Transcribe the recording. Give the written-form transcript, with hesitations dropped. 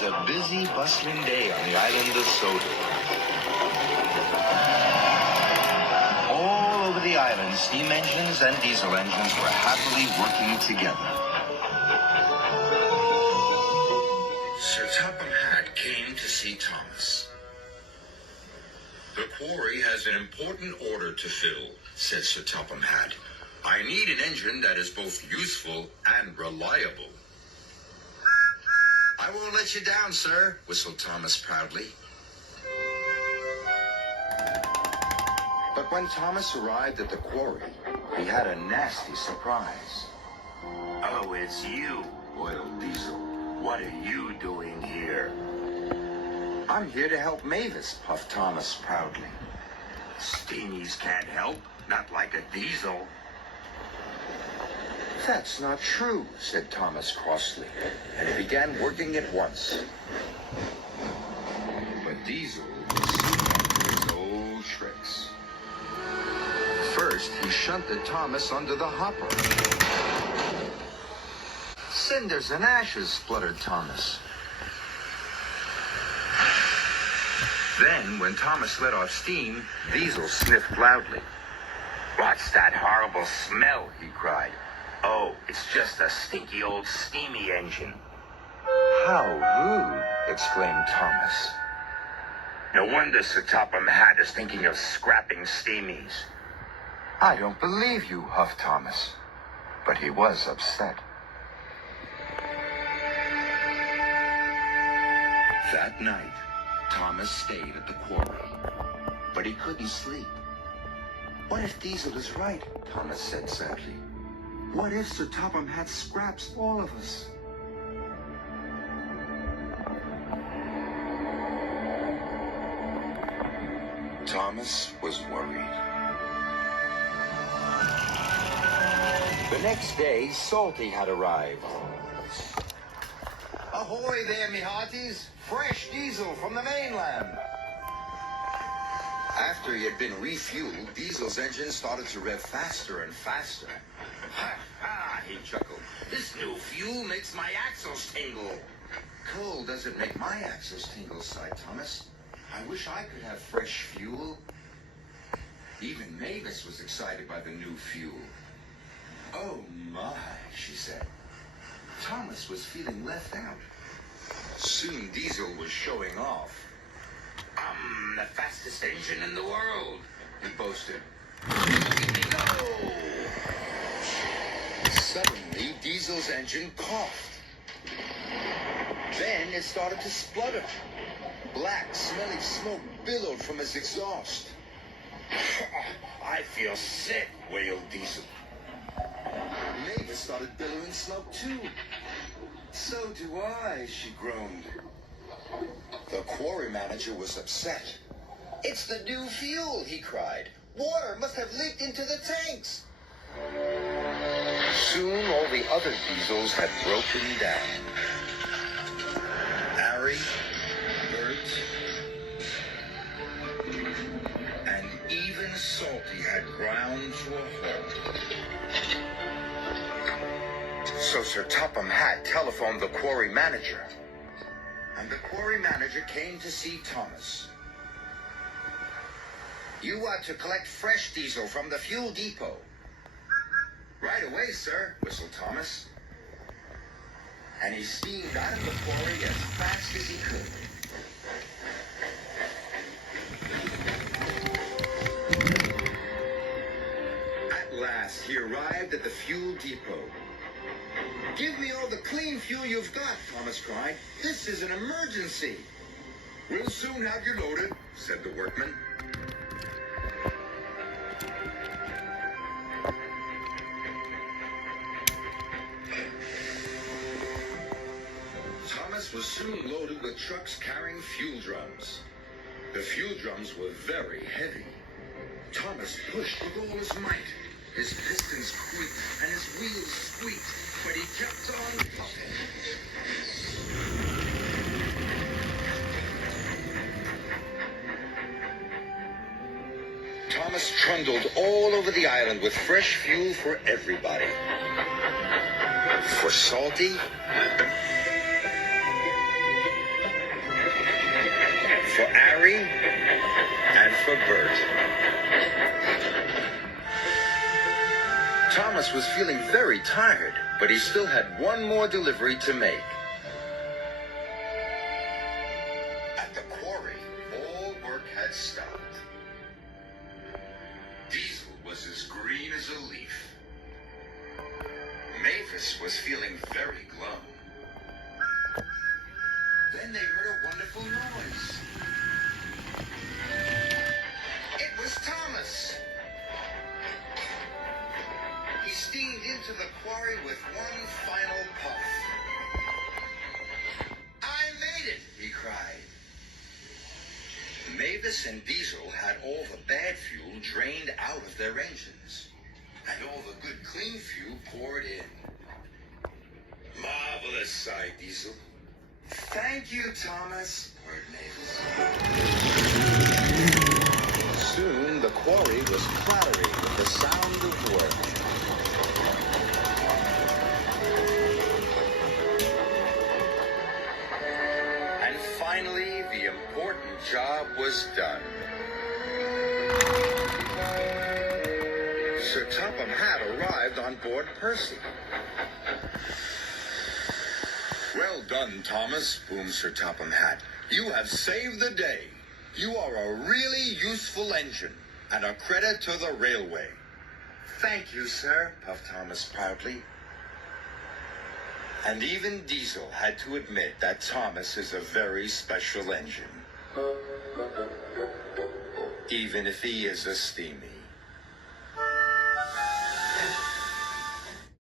was a busy, bustling day on the island of Soda. All over the island, steam engines and diesel engines were happily working together. Sir Topham Hatt came to see Thomas. "The quarry has an important order to fill," said Sir Topham Hatt. "I need an engine that is both useful and reliable." "I won't let you down, sir," whistled Thomas proudly. But when Thomas arrived at the quarry, he had a nasty surprise. "Oh, it's you, Oil Diesel. What are you doing here?" "I'm here to help Mavis," puffed Thomas proudly. "Steamies can't help, not like a diesel." "That's not true," said Thomas crossly, and he began working at once. But Diesel was his old tricks. First, he shunted Thomas under the hopper. "Cinders and ashes," spluttered Thomas. Then, when Thomas let off steam, Diesel sniffed loudly. "What's that horrible smell?" he cried. "Oh, it's just a stinky old steamy engine." "How rude," exclaimed Thomas. No wonder Sir Topham Hatt is thinking of scrapping steamies. "I don't believe you," huffed Thomas. But he was upset. That night, Thomas stayed at the quarry. But he couldn't sleep. "What if Diesel is right?" Thomas said sadly. "What if Sir Topham Hatt scraps all of us?" Thomas was worried. The next day, Salty had arrived. "Ahoy there, me hearties! Fresh diesel from the mainland!" After he had been refueled, Diesel's engine started to rev faster and faster. "Ha ha!" he chuckled. "This new fuel makes my axles tingle." "Coal doesn't make my axles tingle," sighed Thomas. "I wish I could have fresh fuel." Even Mavis was excited by the new fuel. "Oh my," she said. Thomas was feeling left out. Soon Diesel was showing off. "I'm the fastest engine in the world," he boasted. "Look at me go!" Suddenly, Diesel's engine coughed. Then it started to splutter. Black, smelly smoke billowed from his exhaust. "I feel sick," wailed Diesel. Mavis started billowing smoke too. "So do I," she groaned. The quarry manager was upset. "It's the new fuel," he cried. "Water must have leaked into the tanks." Soon all the other diesels had broken down. Harry, Bert, and even Salty had ground to a halt. So Sir Topham Hatt telephoned the quarry manager. And the quarry manager came to see Thomas. "You are to collect fresh diesel from the fuel depot." "Right away, sir," whistled Thomas. And he steamed out of the quarry as fast as he could. At last, he arrived at the fuel depot. "Give me all the clean fuel you've got," Thomas cried. "This is an emergency." "We'll soon have you loaded," said the workman. Thomas was soon loaded with trucks carrying fuel drums. The fuel drums were very heavy. Thomas pushed with all his might. His pistons squeaked and his wheels squeaked, but he kept on puffing. Thomas trundled all over the island with fresh fuel for everybody. For Salty, Harry and for Bert. Thomas was feeling very tired, but he still had one more delivery to make. At the quarry, all work had stopped. Diesel was as green as a leaf. Mavis was feeling very glum. Then they heard a wonderful noise. It was Thomas. He steamed into the quarry with one final puff. I made it, he cried. Mavis and Diesel had all the bad fuel drained out of their engines, and all the good clean fuel poured in. Marvelous, sighed Diesel. Thank you, Thomas, purred Mavis. Soon the quarry was clattering with the sound of work. And finally, the important job was done. Sir Topham Hatt arrived on board Percy. Well done, Thomas, boomed Sir Topham Hatt. You have saved the day. You are a really useful engine, and a credit to the railway. Thank you, sir, puffed Thomas proudly. And even Diesel had to admit that Thomas is a very special engine, even if he is a steamy.